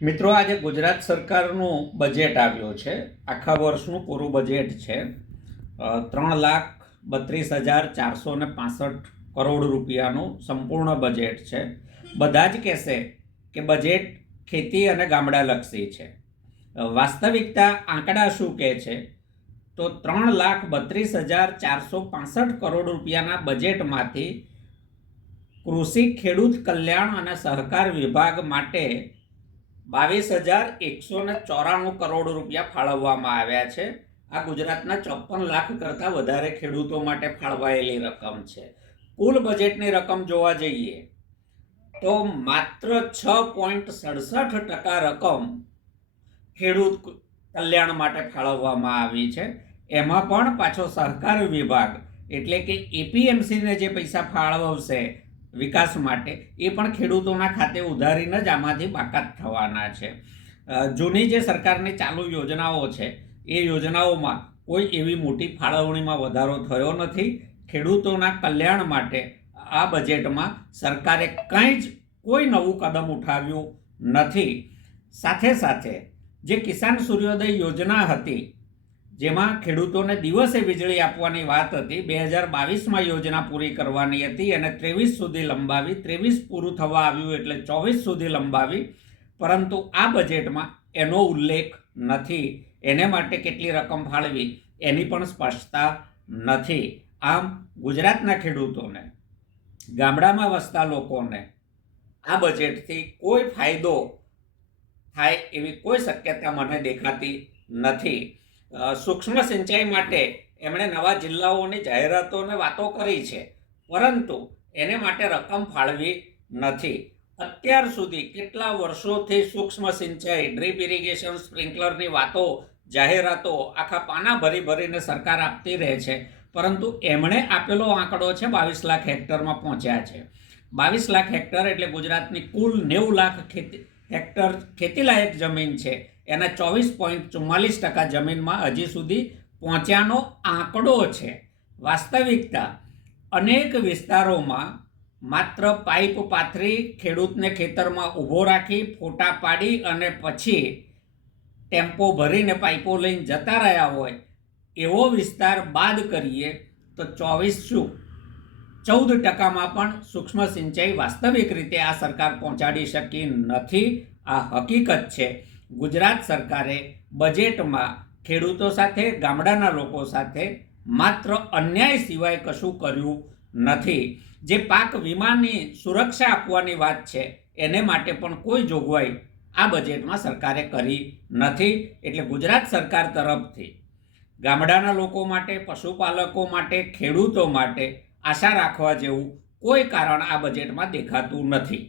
મિત્રો, આજે ગુજરાત સરકારનું બજેટ આવ્યો છે. આખા વર્ષનું પૂરું બજેટ છે. ત્રણ લાખ બત્રીસ હજાર ચારસો ને પાસઠ કરોડ રૂપિયાનું સંપૂર્ણ બજેટ છે. બધા જ કહેશે કે બજેટ ખેતી અને ગામડાલક્ષી છે. વાસ્તવિકતા આંકડા શું કહે છે? તો ત્રણ લાખ બત્રીસ હજાર ચારસો પાસઠ કરોડ રૂપિયાના બજેટમાંથી કૃષિ, ખેડૂત કલ્યાણ અને સહકાર વિભાગ માટે બાવીસ હજાર એકસો ને ચોરાણું કરોડ રૂપિયા ફાળવવામાં આવ્યા છે. આ ગુજરાતના ચોપન લાખ કરતાં વધારે ખેડૂતો માટે ફાળવાયેલી રકમ છે. કુલ બજેટની રકમ જોવા જઈએ તો માત્ર છ પોઈન્ટ સડસઠ ટકા રકમ ખેડૂત કલ્યાણ માટે ફાળવવામાં આવી છે. એમાં પણ પાછો સહકાર વિભાગ એટલે કે એપીએમસીને જે પૈસા ફાળવશે વિકાસ માટે. એ પણ ખેડૂતોના ખાતે ઉધારીને જ આમાંથી બાકાત થવાના છે. જૂની જે સરકારની ચાલુ યોજનાઓ છે, એ યોજનાઓમાં કોઈ એવી મોટી ફાળવણીમાં વધારો થયો નથી. ખેડૂતોના કલ્યાણ માટે આ બજેટમાં સરકારે કંઈ જ કોઈ નવું કદમ ઉઠાવ્યું નથી. સાથે સાથે જે કિસાન સૂર્યોદય યોજના હતી જેમાં ખેડૂતોને દિવસે વીજળી આપવાની વાત હતી. બે હજાર બાવીસમાં યોજના પૂરી કરવાની હતી અને ત્રેવીસ સુધી લંબાવી, ત્રેવીસ પૂરું થવા આવ્યું એટલે ચોવીસ સુધી લંબાવી. પરંતુ આ બજેટમાં એનો ઉલ્લેખ નથી. એને માટે કેટલી રકમ ફાળવી એની પણ સ્પષ્ટતા નથી. આમ ગુજરાતના ખેડૂતોને, ગામડામાં વસતા લોકોને આ બજેટથી કોઈ ફાયદો થાય એવી કોઈ શક્યતા મને દેખાતી નથી. સૂક્ષ્મ સિંચાઈ માટે એમણે નવા જિલ્લાઓની જાહેરાતોને વાતો કરી છે. પરંતુ એને માટે રકમ ફાળવી નથી. અત્યાર સુધી કેટલા વર્ષોથી સૂક્ષ્મ સિંચાઈ, ડ્રીપ ઇરિગેશન, સ્પ્રિંકલરની વાતો, જાહેરાતો આખા પાના ભરી ભરીને સરકાર આપતી રહે છે. પરંતુ એમણે આપેલો આંકડો છે બાવીસ લાખ હેક્ટરમાં પહોંચ્યા છે. બાવીસ લાખ હેક્ટર એટલે ગુજરાતની કુલ નેવું લાખ ખેતી હેક્ટર ખેતીલાયક જમીન છે. એના ચોવીસ પોઈન્ટ ચુમ્માલીસ ટકા જમીનમાં હજી સુધી પહોંચ્યાનો આંકડો છે. વાસ્તવિકતા, અનેક વિસ્તારોમાં માત્ર પાઇપ પાથરી ખેડૂતને ખેતરમાં ઊભો રાખી ફોટા પાડી અને પછી ટેમ્પો ભરીને પાઇપો લઈને જતા રહ્યા હોય એવો વિસ્તાર બાદ કરીએ તો ચોવીસ શું? ચૌદ ટકામાં પણ સૂક્ષ્મ સિંચાઈ વાસ્તવિક રીતે આ સરકાર પહોંચાડી શકી નથી. આ હકીકત છે. ગુજરાત સરકારે બજેટમાં ખેડૂતો સાથે, ગામડાના લોકો સાથે માત્ર અન્યાય સિવાય કશું કર્યું નથી. જે પાક વીમાની સુરક્ષા આપવાની વાત છે, એને માટે પણ કોઈ જોગવાઈ આ બજેટમાં સરકારે કરી નથી. એટલે ગુજરાત સરકાર તરફથી ગામડાના લોકો માટે, પશુપાલકો માટે, ખેડૂતો માટે આશા રાખવા જેવું કોઈ કારણ આ બજેટમાં દેખાતું નથી.